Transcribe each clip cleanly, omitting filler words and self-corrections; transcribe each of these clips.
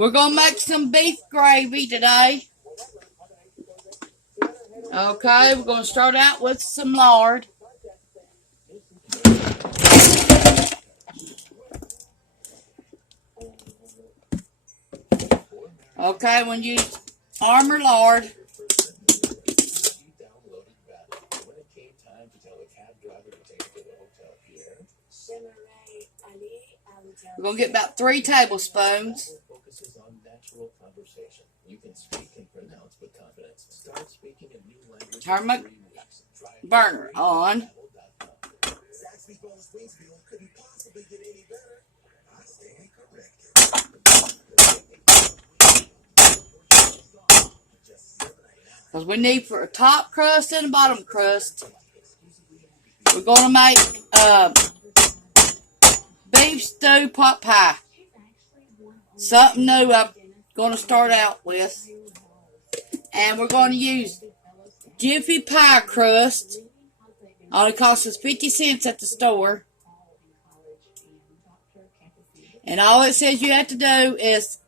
We're going to make some beef gravy today. Okay, we're going to start out with some lard. Okay, when you use Armor lard. We're going to get about 3 tablespoons. Turn my burner on. Because we need for a top crust and a bottom crust. We're going to make beef stew pot pie. Something new I'm going to start out with. And we're going to use Jiffy pie crust. Only costs us 50 cents at the store. And all it says you have to do is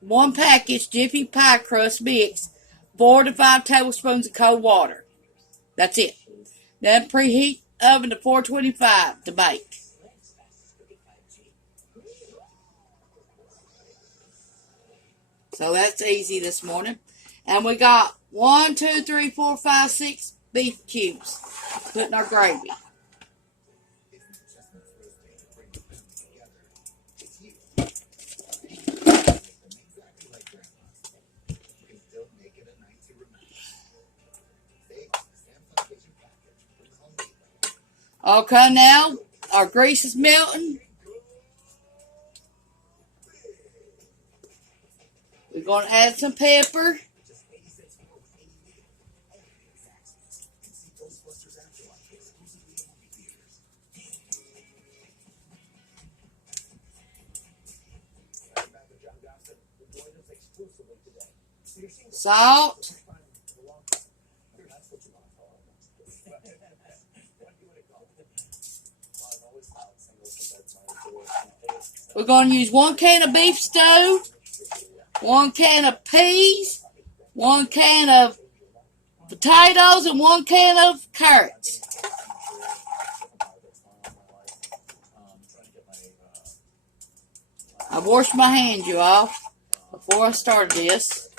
1 package Jiffy pie crust mix, 4 to 5 tablespoons of cold water. That's it. Then preheat oven to 425 to bake. So that's easy this morning. And we got 1, 2, 3, 4, 5, 6 beef cubes. Put in our gravy. Okay, now our grease is melting. We're going to add some pepper. Salt. We're going to use 1 can of beef stew, 1 can of peas, 1 can of potatoes, and 1 can of carrots. I washed my hands, you all, before I started this.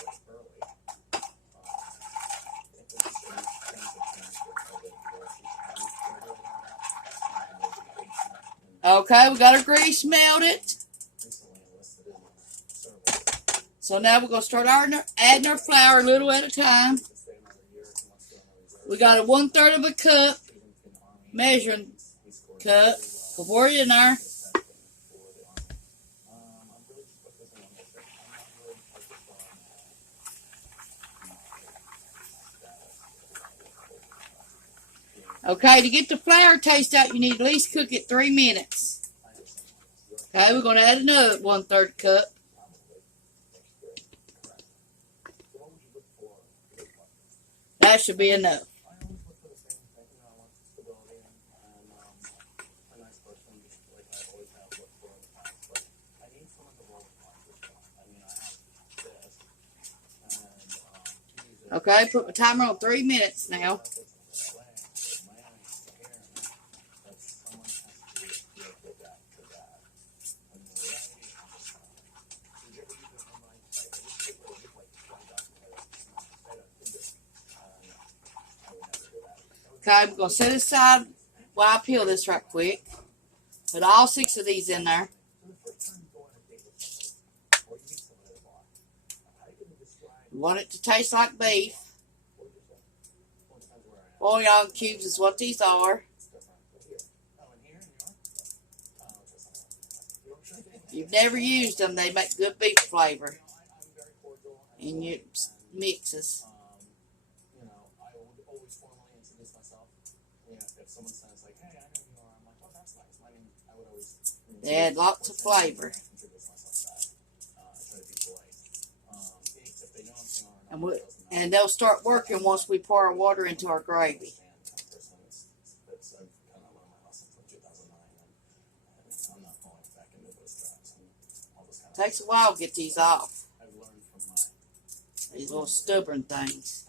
Okay, we got our grease melted. So now we're going to start adding our flour a little at a time. We got a 1/3 of a cup, measuring cup, pour it in there. Okay, to get the flour taste out, you need to at least cook it 3 minutes. Okay, we're going to add another 1/3 cup. That should be enough. Okay, put my timer on 3 minutes now. Okay, we're going to set it aside while I peel this right quick. Put all 6 of these in there. You want it to taste like beef. 4 young cubes is what these are. If you've never used them, they make good beef flavor in your mixes. They add lots of flavor. And they'll start working once we pour our water into our gravy. Takes a while to get these off. These little stubborn things.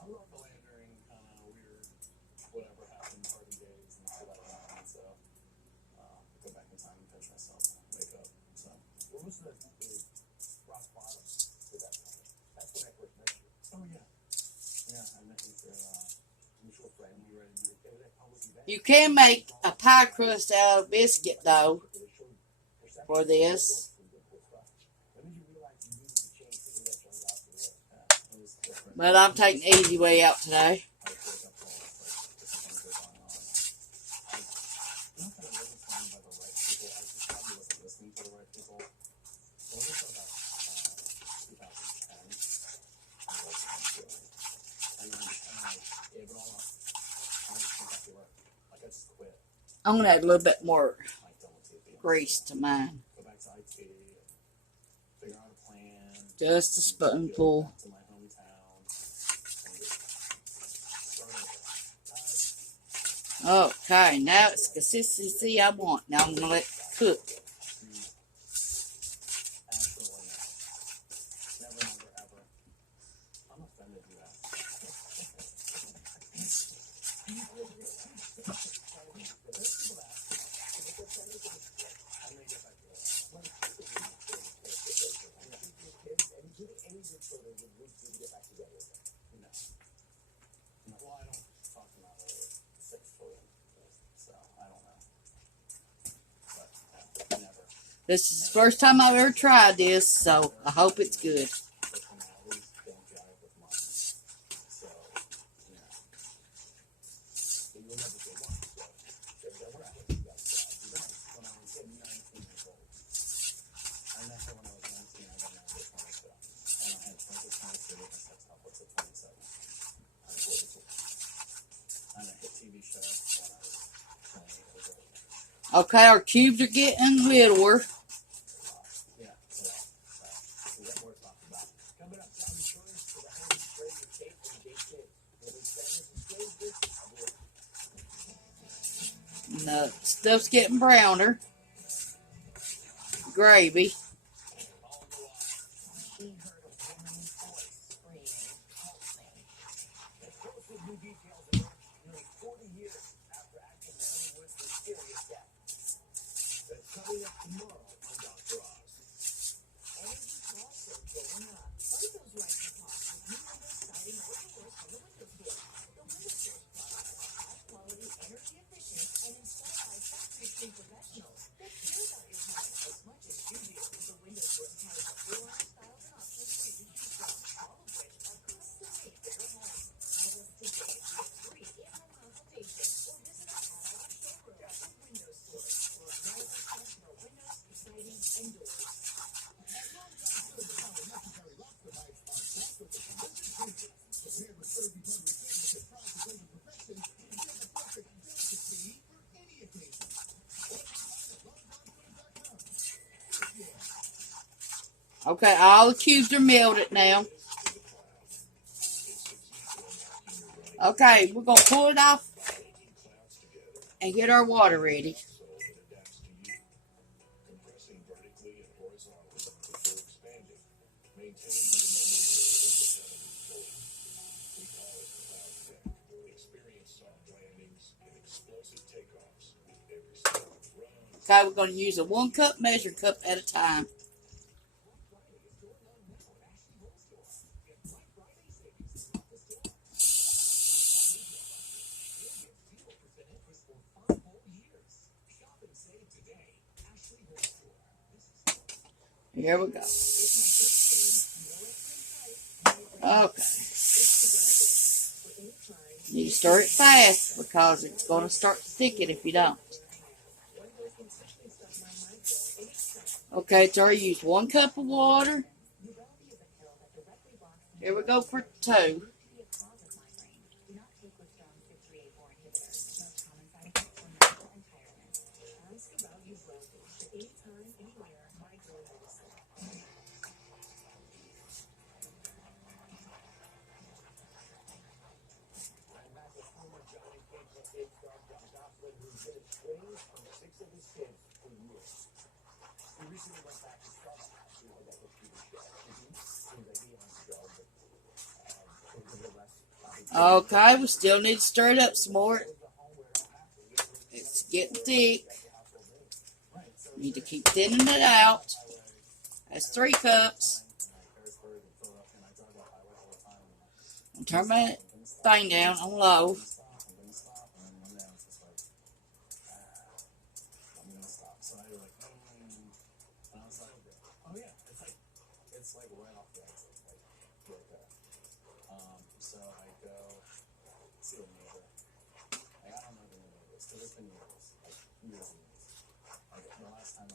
You can make a pie crust out of biscuit though for this. But I'm taking the easy way out today. I'm going to add a little bit more grease to mine. Just a spoonful. Okay, now it's the consistency I want. Now I'm going to let it cook. This is the first time I've ever tried this, so I hope it's good. Okay, our cubes are getting littler. And the stuff's getting browner. Gravy. Okay, all the cubes are melted now. Okay, we're going to pull it off and get our water ready. Okay, we're going to use a 1 cup measuring cup at a time. Here we go. Okay. You stir it fast because it's going to start sticking if you don't. Okay, so I used 1 cup of water. Here we go for 2. Okay, we still need to stir it up some more. It's getting thick. Need to keep thinning it out. That's 3 cups. I'll turn my thing down on low.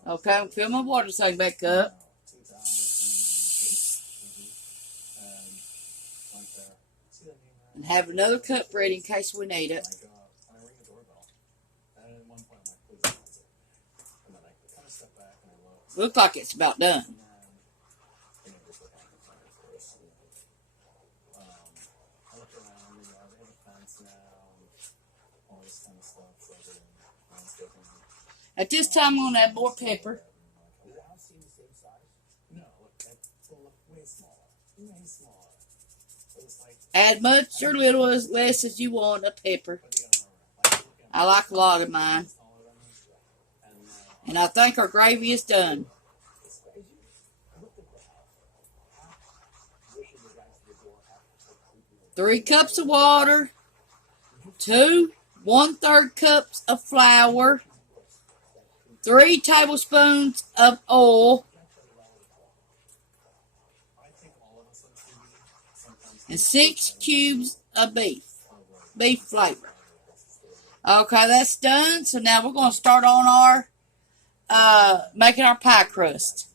Okay, I'll fill my water tank back up. And have another cup ready in case we need it. Looks like it's about done. At this time, I'm going to add more pepper. Add much or little as less as you want of pepper. I like a lot of mine. And I think our gravy is done. 3 cups of water, 2 1/3 cups of flour, 3 tablespoons of oil, and 6 cubes of beef flavor. Okay, that's done. So now we're going to start on our making our pie crust.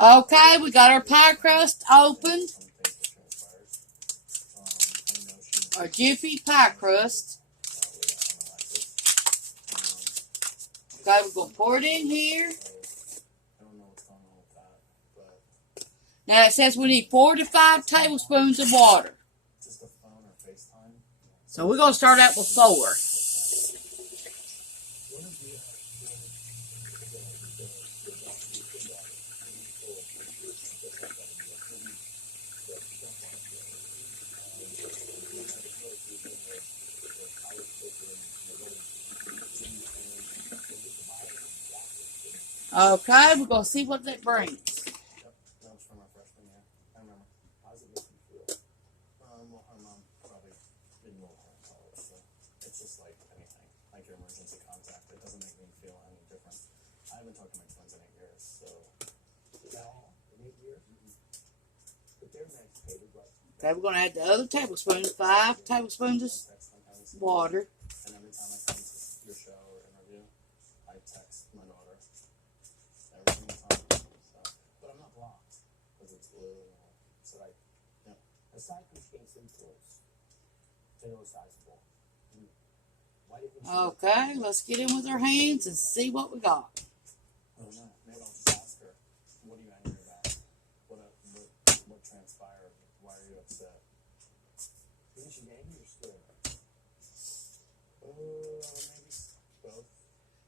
Okay, we got our pie crust opened. Our Jiffy pie crust. Okay, we're going to pour it in here. Now it says we need 4 to 5 tablespoons of water. So we're going to start out with 4. Okay, we're going to see what that brings. Okay, we're going to add the other tablespoon, 5 tablespoons of water. Okay, let's get in with our hands and see what we got.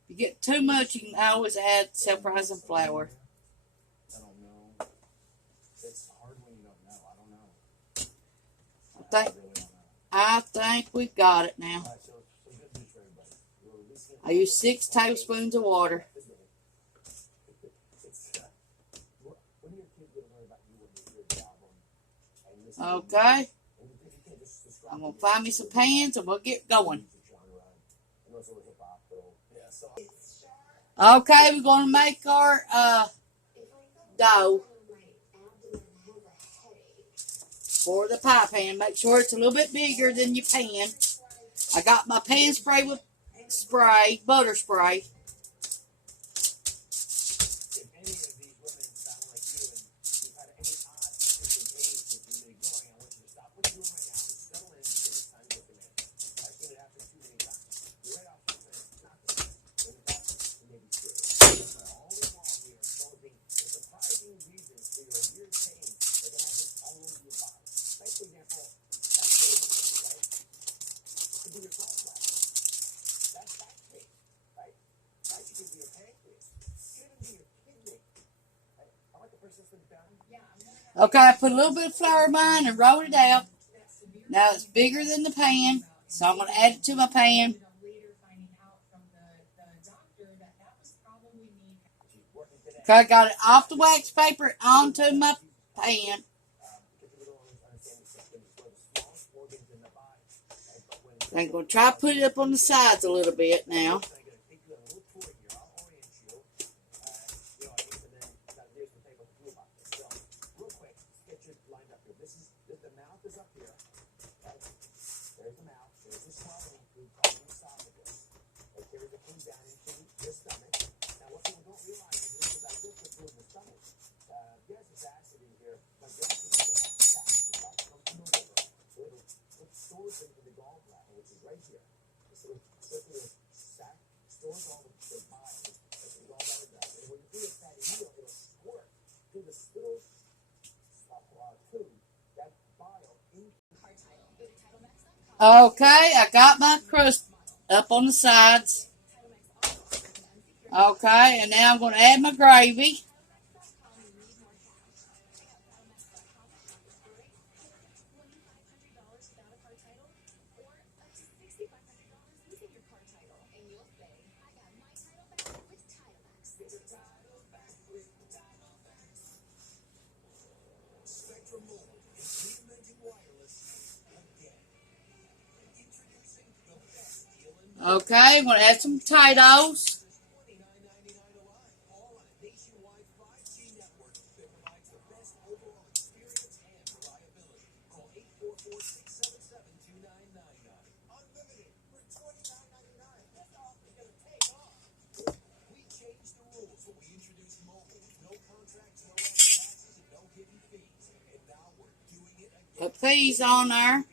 If you get too much, you can always add self-rising flour. I think we've got it now. I use 6 tablespoons of water. Okay. I'm going to find me some pans and we'll get going. Okay, we're going to make our dough for the pie pan. Make sure it's a little bit bigger than your pan. I got my pan spray with butter spray. Okay, I put a little bit of flour in mine and rolled it out. Now it's bigger than the pan, so I'm going to add it to my pan. Okay, I got it off the wax paper onto my pan. I'm going to try to put it up on the sides a little bit now. Okay, I got my crust up on the sides. Okay, and now I'm going to add my gravy. Okay, I'm going to add some potatoes. Put peas on there.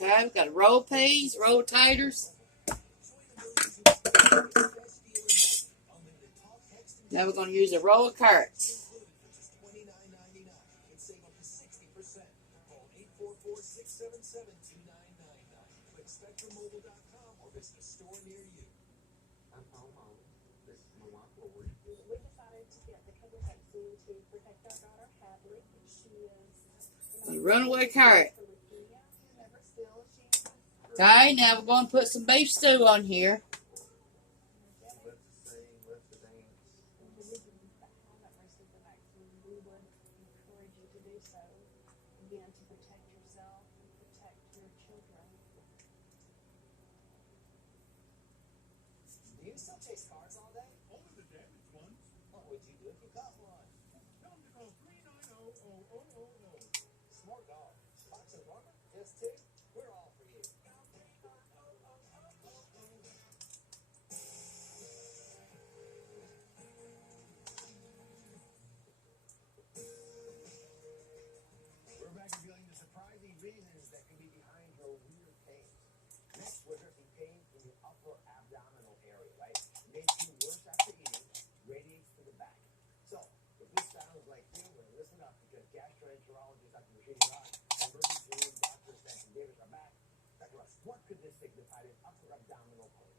Okay, we've got a roll of peas, roll of taters. Now we're going to use a roll of carrots. A runaway carrot. Okay, now we're going to put some beef stew on here. Do you still chase cars all day? Only the damaged ones. What would you do if you caught one? Tell them to call 390-0000. Smart dog. Fox and Barber? Just two? We're all for you. We're back revealing the surprising reasons that can be behind your weird pain. Next, we're addressing pain in your upper abdominal area, right? Makes you worse after eating, radiates to the back. So, if this sounds like you, well, listen up, because gastroenterologist Dr. Rashid Rod and emergency room Dr. Stanton Davis are back. Dr. Russ, what could this signify in upper abdominal pain?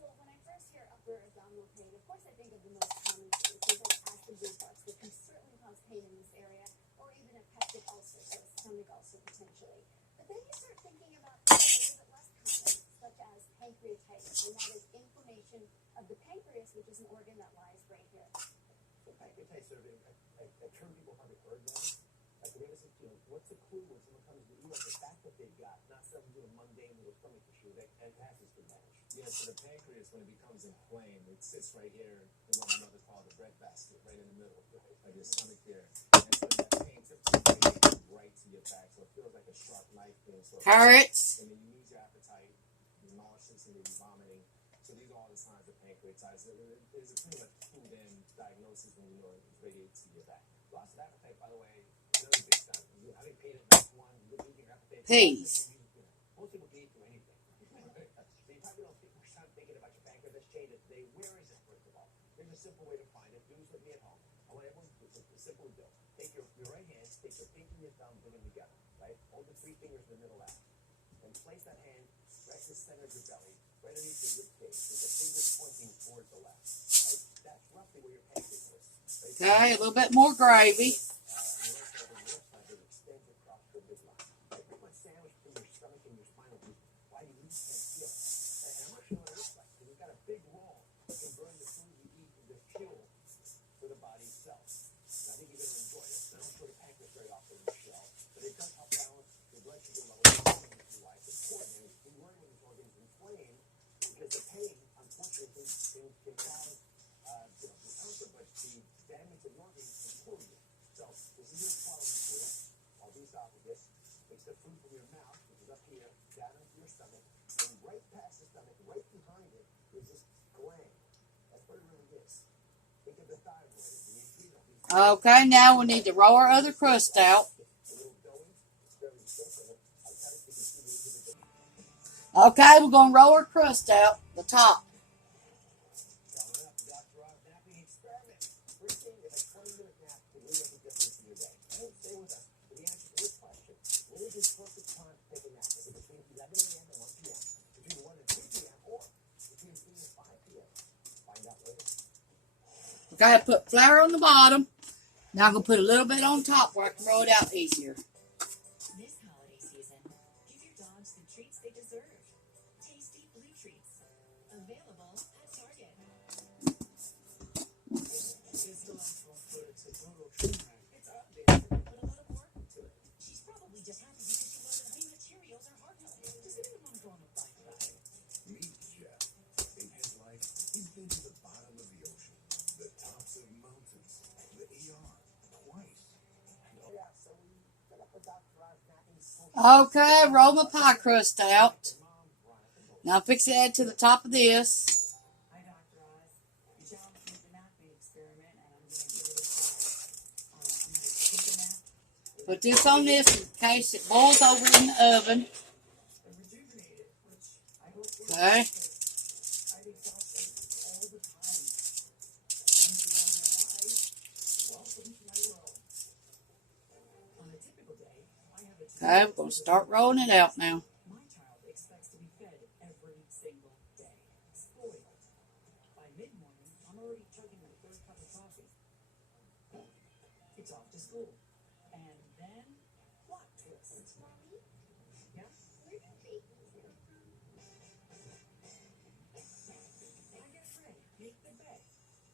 Well, when I first hear upper abdominal pain, of course I think of the most common things, things like acid reflux, that can certainly cause pain in this area, or even a peptic ulcer, so a stomach ulcer potentially. But then you start thinking about things a little bit less common, such as pancreatitis, and that is inflammation of the pancreas, which is an organ that lies right here. So pancreatitis, sort of a term people probably heard then. Like, they listen to, what's the clue when someone comes to you, like the fact that they've got not some little mundane little stomach issue that has been managed? Yeah, so the pancreas, when it becomes inflamed, it sits right here in what my mother called the breadbasket, right in the middle of your stomach there. And so that pain typically right to your back, so it feels like a sharp knife being sort of. Carrots. And then you lose your appetite, your nauseous, and you're vomiting. So these are all the signs of pancreatitis. There's a pretty much proven diagnosis when you know it's radiated to your back. Loss of appetite, by the way, another big sign. Having pain at this one, losing your appetite. Peas. Most people can eat through anything. So you probably don't think much time thinking about your pancreas changes today. Where is it, first of all? Here's a simple way to find it. Do this with me at home. I want everyone to do a simple deal. Take your right hand, take your pinky and your thumb, bring them together, right? Hold the three fingers in the middle out. And place that hand right the center of your belly, right underneath your rib cage, with the fingers pointing towards the left. Right? That's roughly where your pancreas is. Right? Okay, a little bit more gravy. And the left side that extends across your midline. Right? Pretty much sandwiched between your stomach and your spinal group. Why you really can't feel it. Right? And I'm not sure what it looks like, because it's got a big role in burning the food you eat into fuel for the body itself. And I think you're going to enjoy it. And I don't show the pancreas very often in the show, but it does help balance your blood sugar levels. It's important. And we worry when these organs inflame, because the pain, unfortunately, can cause discomfort, but the damage to the organs can pull you. So this is your swallowing fluid, all the esophagus. It's the food from your mouth, which is up here, down into your stomach, and right past the stomach, right behind it, is this gland. That's what it really is. Think of the thyroid, the adrenal. Okay, now we need to roll our other crust out. Okay, we're going to roll our crust out, the top. Okay, I put flour on the bottom. Now I'm going to put a little bit on top where I can roll it out easier. This holiday season, give your dogs the treats they deserve. Tasty Blue Treats. Available at Target. It's delightful, but it's a brutal treat. It's obvious. Put a little more into it. She's probably just happy because she learned that high materials are heartful. Does anyone want to go on a bike ride? Meet Jeff. In his life, he's been to the bottom of the ocean, the tops of mountains, the ER, twice. Okay, roll my pie crust out. Now fix it add to the top of this. Hi, Dr. Oz. You challenged me with the napping experiment, and I'm going to give it a try. I'm going to take a nap. Put this on this in case it boils over in the oven. And rejuvenate it, which I hope will Okay. I've exhausted all the time. Once you want to know why, welcome to my world. On a typical day, I have a Okay, we're going to start rolling it out now. My child expects to be fed every single day. Spoiled. By mid-morning, I'm already chugging my third cup of coffee. It's off to school. And then, plot twist. Mommy, Yeah? where do babies come from? I get ready, make the bed,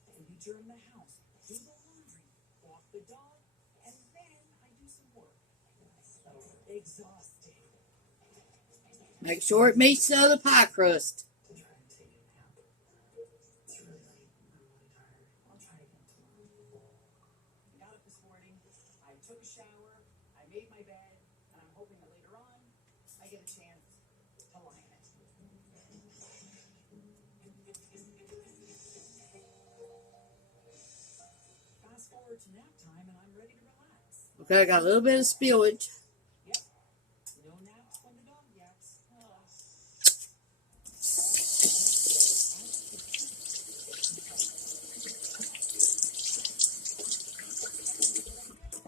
feed her in the house, do the laundry, walk the dog, and then I do some work. So exhausting. Make sure it meets the other pie crust. To try and take a nap. It's really late. I'm really tired. I'll try again tomorrow. I got up this morning. I took a shower. I made my bed. And I'm hoping that later on, I get a chance to lie in it. Fast forward to nap time, and I'm ready to relax. Okay, I got a little bit of spillage. Yep. No naps when the dog yaps. Oh.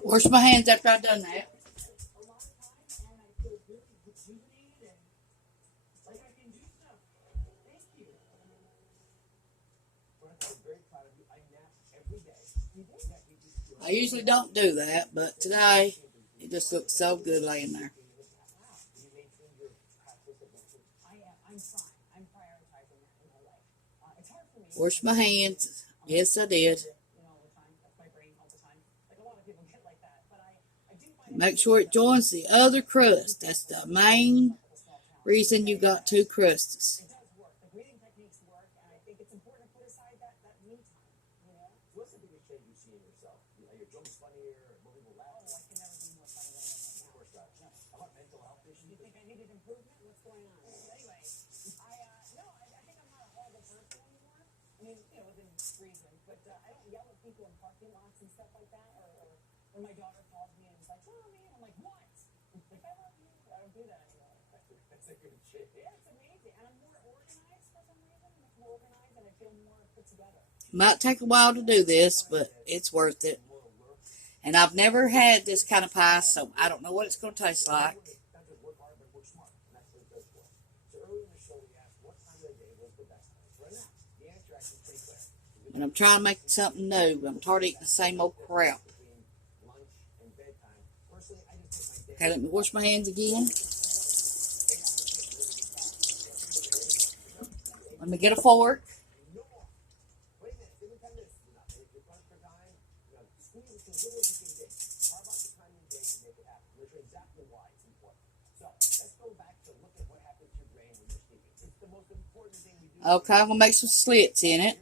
Wash my hands after I've done that. A lot of time, and I feel really rejuvenated and like I can do stuff. Thank you. I'm very proud of you. I nap every day. I usually don't do that, but today it just looks so good laying there. I'm fine. I'm prioritizing that in my life. It's hard for me. Wash my hands. Yes, I did. All the time. That's my brain all the time. Like a lot of people get like that, but I do find Make sure it joins the other crust. That's the main reason you got two crusts. it does work. The breathing techniques work, and I think it's important to put aside that me time. You know? What's the biggest change you see in yourself? Are your jokes funnier? More people Oh, laugh? I can never be more funny than I am Of right course not. now. How about mental health You issues? think I needed improvement? What's going on? Anyway, I think I'm not a horrible person anymore. I mean, within reason. But I don't yell at people in parking lots and stuff like that. Or when my daughter calls me and is like, "Mommy," I'm like, "What?" Like, "I love you." I don't do that anymore. That's a good shit. Yeah, it's amazing. And I'm more organized for some reason. I'm much more organized and I feel more put together. Might take a while to do this, but it's worth it. And I've never had this kind of pie, so I don't know what it's going to taste like. Not just work hard, but work smart. And that's what it does for us. So early in And I'm trying to make something new. I'm tired of eating the same old crap. Okay, let me wash my hands again. Let me get a fork. Okay, I'm going to make some slits in it.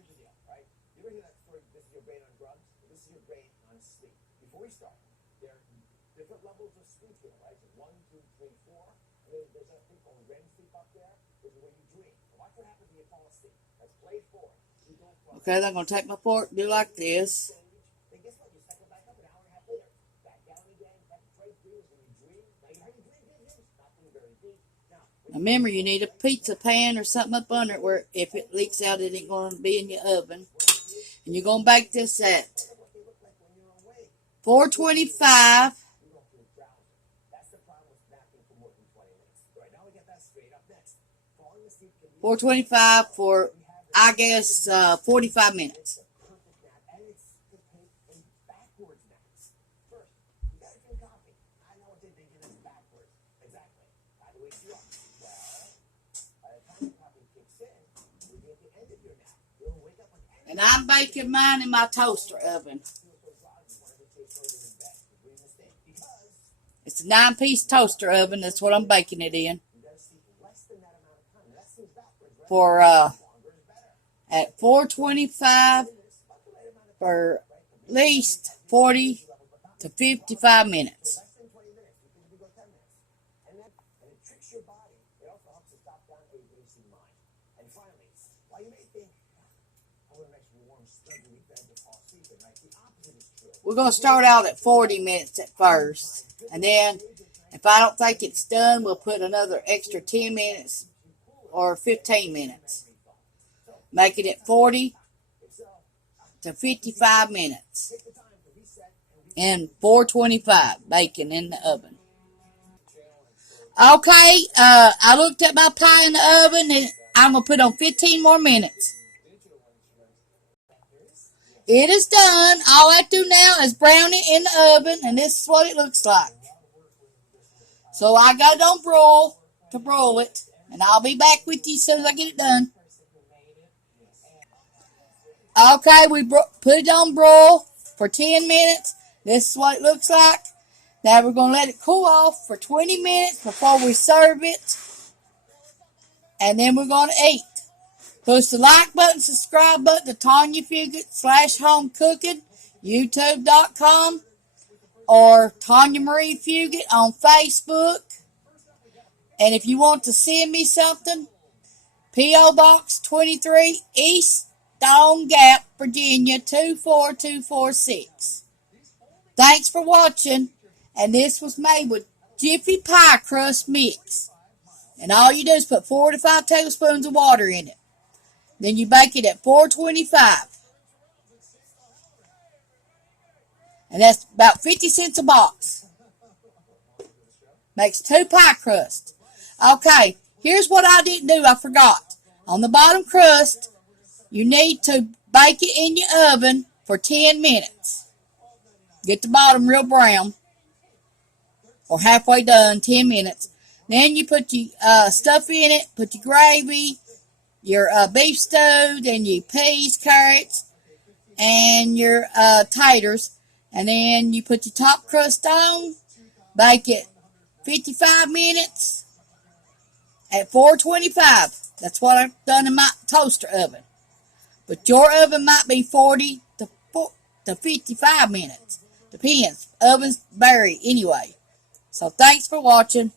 Okay, then I'm going to take my fork, do like this. Now remember, you need a pizza pan or something up under it where if it leaks out, it ain't going to be in your oven. And you're going to bake this at 425 for, I guess, 45 minutes. And I'm baking mine in my toaster oven. It's a 9-piece toaster oven. That's what I'm baking it in. For at 425 for at least 40 to 55 minutes. We're going to start out at 40 minutes at first. And then if I don't think it's done, we'll put another extra 10 minutes or 15 minutes. Make it at 40 to 55 minutes. And 425 baking in the oven. Okay, I looked at my pie in the oven and I'm going to put on 15 more minutes. It is done. All I have to do now is brown it in the oven, and this is what it looks like. So I got it on broil it, and I'll be back with you as soon as I get it done. Okay, we put it on broil for 10 minutes. This is what it looks like. Now we're going to let it cool off for 20 minutes before we serve it, and then we're going to eat. Push the like button, subscribe button to Tawynia Fugate /home cooking, YouTube.com, or Tawynia Marie Fugate on Facebook. And if you want to send me something, P.O. Box 23, East Stone Gap, Virginia 24246. Thanks for watching, and this was made with Jiffy Pie Crust Mix. And all you do is put 4 to 5 tablespoons of water in it. Then you bake it at 425. And that's about 50 cents a box. Makes 2 pie crusts. Okay, here's what I didn't do. I forgot. On the bottom crust, you need to bake it in your oven for 10 minutes. Get the bottom real brown. Or halfway done, 10 minutes. Then you put your stuff in it, put your gravy, your beef stew, then your peas, carrots, and your taters. And then you put your top crust on, bake it 55 minutes at 425. That's what I've done in my toaster oven. But your oven might be 40 to 55 minutes. Depends. Ovens vary anyway. So thanks for watching.